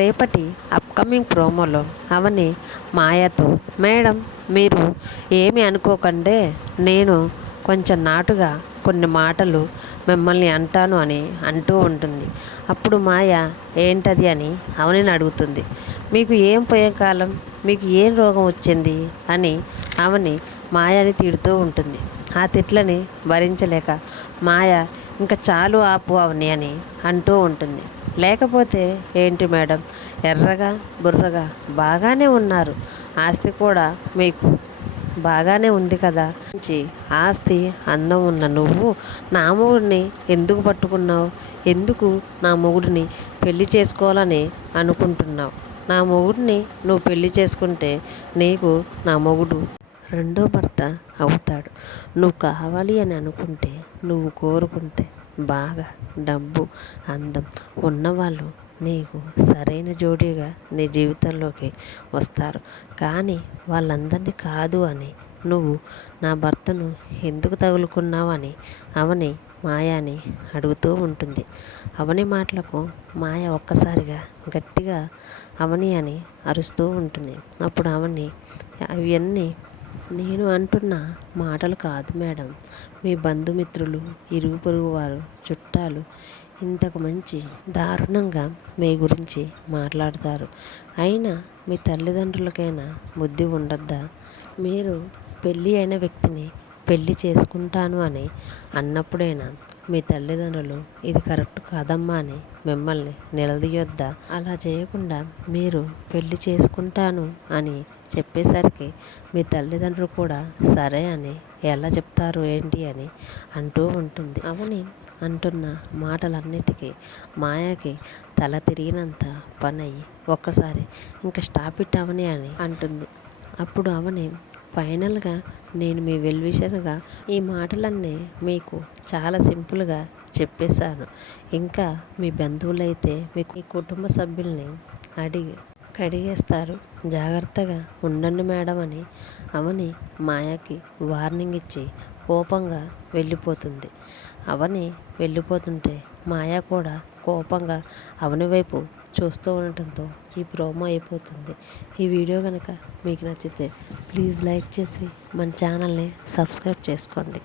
రేపటి అప్కమింగ్ ప్రోమోలో అవని మాయతో, మేడం మీరు ఏమి అనుకోకండే, నేను కొంచెం నాటుగా కొన్ని మాటలు మిమ్మల్ని అంటాను అని అంటూ ఉంటుంది. అప్పుడు మాయ ఏంటది అని అవనిని అడుగుతుంది. మీకు ఏం పోయే కాలం, మీకు ఏం రోగం వచ్చింది అని అవని మాయని తిడుతూ ఉంటుంది. ఆ తిట్లని భరించలేక మాయ ఇంకా చాలు ఆపు అవని అని అంటూ ఉంటుంది. లేకపోతే ఏంటి మేడం, ఎర్రగా బుర్రగా బాగానే ఉన్నారు, ఆస్తి కూడా మీకు బాగానే ఉంది కదా, మంచి ఆస్తి అందం ఉన్న నువ్వు నా మొగుడిని ఎందుకు పట్టుకున్నావు, ఎందుకు నా మొగుడిని పెళ్లి చేసుకోవాలని అనుకుంటున్నావు, నా మొగుడిని నువ్వు పెళ్లి చేసుకుంటే నీకు నా మొగుడు రెండో భర్త అవుతాడు, నువ్వు కావాలి అని అనుకుంటే, నువ్వు కోరుకుంటే బాగా డబ్బు అందం ఉన్నవాళ్ళు నీకు సరైన జోడీగా నీ జీవితంలోకి వస్తారు. కానీ వాళ్ళందరినీ కాదు అని నువ్వు నా భర్తను ఎందుకు తగులుకున్నావు అని అవని మాయని అడుగుతూ ఉంటుంది. అవని మాటలకు మాయ ఒక్కసారిగా గట్టిగా అవని అని అరుస్తూ ఉంటుంది. అప్పుడు అవని అవన్నీ నేను అంటున్న మాటలు కాదు మేడం, మీ బంధుమిత్రులు, ఇరుగు పొరుగు వారు, చుట్టాలు ఇంతకు మంచి దారుణంగా మీ గురించి మాట్లాడతారు. అయినా మీ తల్లిదండ్రులకైనా బుద్ధి ఉండద్దా, మీరు పెళ్ళి అయిన వ్యక్తిని పెళ్ళి చేసుకుంటాను అని అన్నప్పుడైనా మీ తల్లిదండ్రులు ఇది కరెక్ట్ కాదమ్మా అని మిమ్మల్ని నిలదీయొద్దా, అలా చేయకుండా మీరు పెళ్ళి చేసుకుంటాను అని చెప్పేసరికి మీ తల్లిదండ్రులు కూడా సరే అని ఎలా చెప్తారు ఏంటి అని అంటూ ఉంటుంది. అవని అంటున్న మాటలన్నిటికీ మాయకి తల తిరిగినంత పని అయ్యి ఒక్కసారి ఇంకా స్టాప్ ఇట్ అవని అని అంటుంది. అప్పుడు అవని ఫైనల్గా నేను మీ వెల్విషర్గా ఈ మాటలన్నీ మీకు చాలా సింపుల్గా చెప్పేశాను, ఇంకా మీ బంధువులైతే మీ కుటుంబ సభ్యుల్ని అడిగి కడిగేస్తారు, జాగ్రత్తగా ఉండండి మేడం అని అవని మాయకి వార్నింగ్ ఇచ్చి కోపంగా వెళ్ళిపోతుంది. అవని వెళ్ళిపోతుంటే మాయ కూడా కోపంగా అవని వైపు చూస్తూ ఉండటంతో ఈ ప్రోమో అయిపోతుంది. ఈ వీడియో కనుక మీకు నచ్చితే ప్లీజ్ లైక్ చేసి మన ఛానల్ని సబ్స్క్రైబ్ చేసుకోండి.